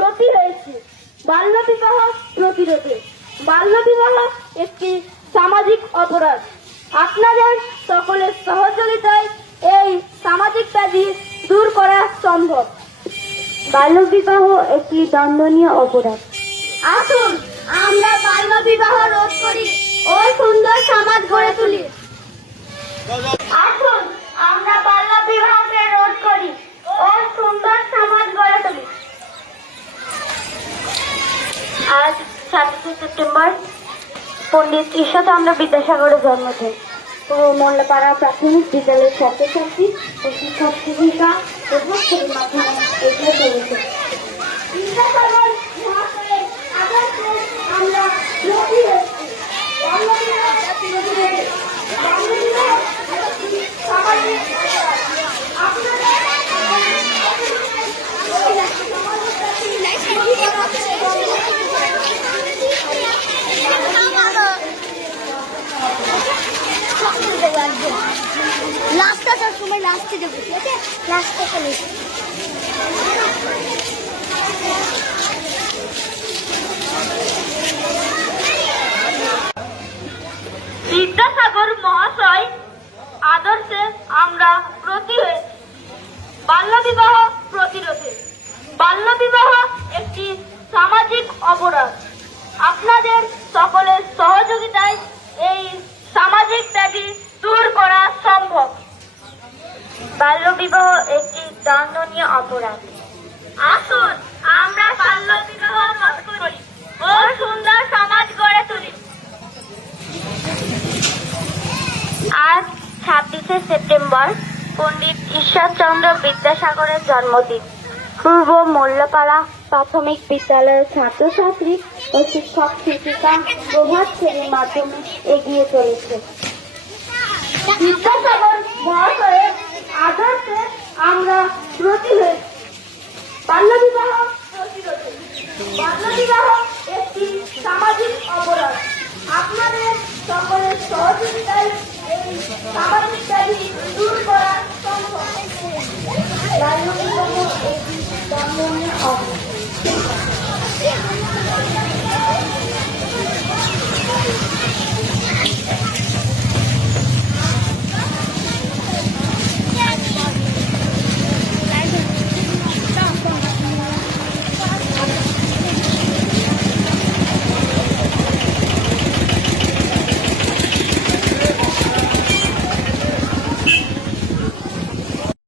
ব্রতী হয়েছি বাল্যবিবাহ প্রতিরোধে। বাল্যবিবাহ একটি সামাজিক অপরাধ। আপনাদের সকলের সহযোগিতায় এই সামাজিক ব্যাধি দূর করা সম্ভব। বাল্যবিবাহ একটি দণ্ডনীয় অপরাধ। আসুন, আমরা বাল্যবিবাহ রোধ করি। ও সুন্দর সমাজ গড়ে তুলি আসুন আমরা বাল্য বিবাহকে রোধ করি ও সুন্দর সমাজ গড়ে তুলি আজ ছাব্বিশে সেপ্টেম্বর, পণ্ডিত ঈশ্বরচন্দ্র বিদ্যাসাগরের জন্মদিন। তো মোল্লাপাড়া প্রাথমিক বিদ্যালয়ের ছাত্রছাত্রী ও শিক্ষক শিক্ষিকা এবং মাধ্যমে এগিয়ে চলেছে মহাশয়ের আদর্শে আমরা ব্রতী হয়েছি। বাল্যবিবাহ প্রতিরোধে বাল্যবিবাহ একটি সামাজিক অপরাধ। আপনাদের লাস্টে দেবো, ঠিক আছে? লাস্টটা চলে বিদ্যাসাগর মহাশয় আদর্শে আমরা প্রতি বাল্যবিবাহ প্রতিরোধে। বাল্যবিবাহ একটি সামাজিক অপরাধ। আপনাদের সকলের সহযোগিতায় এই সামাজিক ব্যাধি দূর করা সম্ভব। বাল্যবিবাহ একটি দণ্ডনীয় অপরাধ। আসুন, আমরা বাল্যবিবাহ রোধ করি। ও সুন্দর সমাজ গড়ে তুলি। আজ ছাব্বিশে সেপ্টেম্বর, পণ্ডিত ঈশ্বরচন্দ্র বিদ্যাসাগরের জন্মদিন। পূর্ব মোল্লাপাড়া প্রাথমিক বিদ্যালয়ের ছাত্রছাত্রী ও শিক্ষক শিক্ষিকা প্রভাত শ্রেণির মাধ্যমে এগিয়ে চলেছে। বিদ্যাসাগর মহাশয়ের আদর্শে আমরা ব্রতী হয়েছি বাল্যবিবাহ একটি সামাজিক অপরাধ আপনাদের সকলের সহযোগিতায় এই সামাজিক ব্যাধি দূর করা সম্ভব